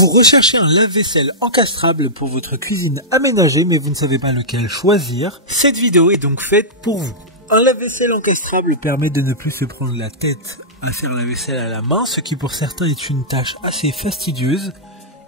Vous recherchez un lave-vaisselle encastrable pour votre cuisine aménagée mais vous ne savez pas lequel choisir. Cette vidéo est donc faite pour vous. Un lave-vaisselle encastrable permet de ne plus se prendre la tête à faire la vaisselle à la main, ce qui pour certains est une tâche assez fastidieuse.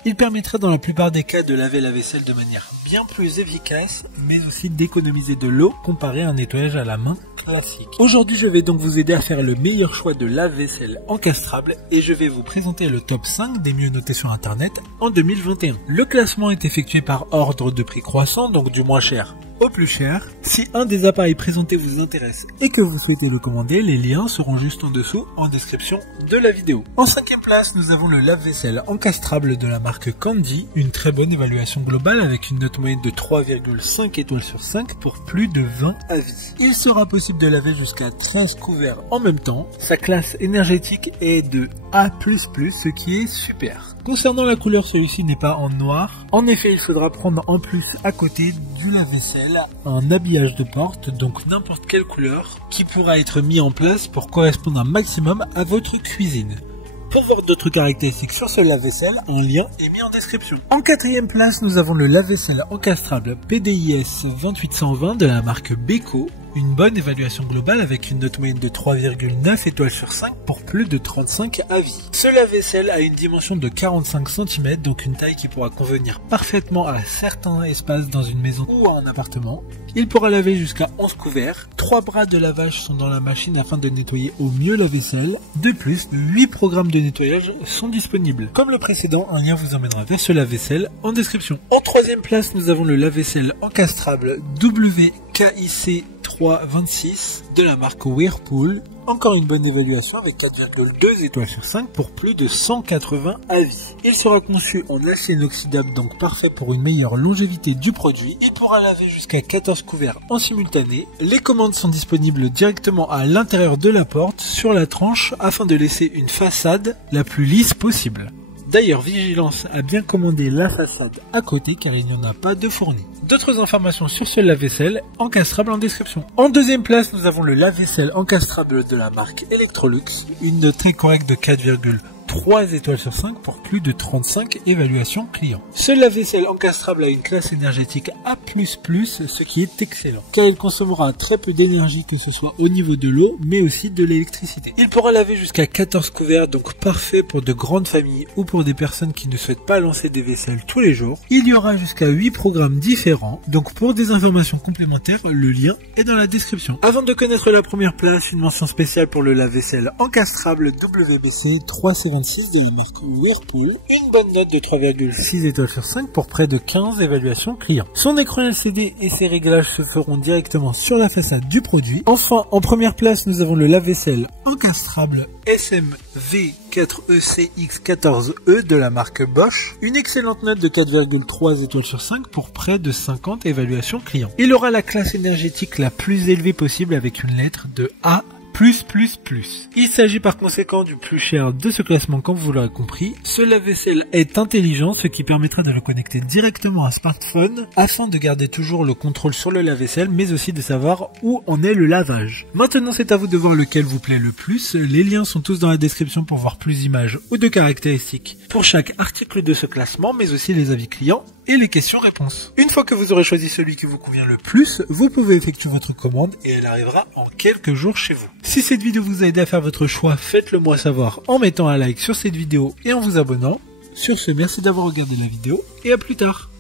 Il permettrait dans la plupart des cas de laver la vaisselle de manière bien plus efficace, mais aussi d'économiser de l'eau comparé à un nettoyage à la main classique. Aujourd'hui, je vais donc vous aider à faire le meilleur choix de lave-vaisselle encastrable et je vais vous présenter le top 5 des mieux notés sur internet en 2021. Le classement est effectué par ordre de prix croissant, donc du moins cher au plus cher. Si un des appareils présentés vous intéresse et que vous souhaitez le commander, les liens seront juste en dessous en description de la vidéo. En 5e place, nous avons le lave-vaisselle encastrable de la marque Candy, une très bonne évaluation globale avec une note moyenne de 3,5 étoiles sur 5 pour plus de 20 avis. Il sera possible de laver jusqu'à 13 couverts en même temps. Sa classe énergétique est de A++, ce qui est super. Concernant la couleur, celui-ci n'est pas en noir. En effet, il faudra prendre en plus à côté du lave-vaisselle un habillage de porte, donc n'importe quelle couleur, qui pourra être mis en place pour correspondre un maximum à votre cuisine. Pour voir d'autres caractéristiques sur ce lave-vaisselle, un lien est mis en description. En 4e place, nous avons le lave-vaisselle encastrable PDIS 2820 de la marque Beko. Une bonne évaluation globale avec une note moyenne de 3,9 étoiles sur 5 pour plus de 35 avis. Ce lave-vaisselle a une dimension de 45 cm, donc une taille qui pourra convenir parfaitement à certains espaces dans une maison ou à un appartement. Il pourra laver jusqu'à 11 couverts. 3 bras de lavage sont dans la machine afin de nettoyer au mieux la vaisselle. De plus, 8 programmes de nettoyage sont disponibles. Comme le précédent, un lien vous emmènera vers ce lave-vaisselle en description. En 3e place, nous avons le lave-vaisselle encastrable WKIC 326 de la marque Whirlpool. Encore une bonne évaluation avec 4,2 étoiles sur 5 pour plus de 180 avis. Il sera conçu en acier inoxydable, donc parfait pour une meilleure longévité du produit. Il pourra laver jusqu'à 14 couverts en simultané. Les commandes sont disponibles directement à l'intérieur de la porte sur la tranche afin de laisser une façade la plus lisse possible. D'ailleurs, vigilance à bien commander la façade à côté car il n'y en a pas de fourni. D'autres informations sur ce lave-vaisselle encastrable en description. En 2e place, nous avons le lave-vaisselle encastrable de la marque Electrolux, une note très correcte de 4,3 étoiles sur 5 pour plus de 35 évaluations clients. Ce lave-vaisselle encastrable a une classe énergétique A++, ce qui est excellent, car il consommera très peu d'énergie que ce soit au niveau de l'eau, mais aussi de l'électricité. Il pourra laver jusqu'à 14 couverts, donc parfait pour de grandes familles ou pour des personnes qui ne souhaitent pas lancer des vaisselles tous les jours. Il y aura jusqu'à 8 programmes différents, donc pour des informations complémentaires, le lien est dans la description. Avant de connaître la première place, une mention spéciale pour le lave-vaisselle encastrable WBC 376 de la marque Whirlpool, une bonne note de 3,6 étoiles sur 5 pour près de 15 évaluations clients. Son écran LCD et ses réglages se feront directement sur la façade du produit. Enfin, en première place, nous avons le lave-vaisselle encastrable SMV4ECX14E de la marque Bosch, une excellente note de 4,3 étoiles sur 5 pour près de 50 évaluations clients. Il aura la classe énergétique la plus élevée possible avec une lettre de A+++. Il s'agit par conséquent du plus cher de ce classement comme vous l'aurez compris. Ce lave-vaisselle est intelligent, ce qui permettra de le connecter directement à un smartphone afin de garder toujours le contrôle sur le lave-vaisselle mais aussi de savoir où en est le lavage. Maintenant c'est à vous de voir lequel vous plaît le plus. Les liens sont tous dans la description pour voir plus d'images ou de caractéristiques pour chaque article de ce classement mais aussi les avis clients et les questions-réponses. Une fois que vous aurez choisi celui qui vous convient le plus, vous pouvez effectuer votre commande et elle arrivera en quelques jours chez vous. Si cette vidéo vous a aidé à faire votre choix, faites-le moi savoir en mettant un like sur cette vidéo et en vous abonnant. Sur ce, merci d'avoir regardé la vidéo et à plus tard.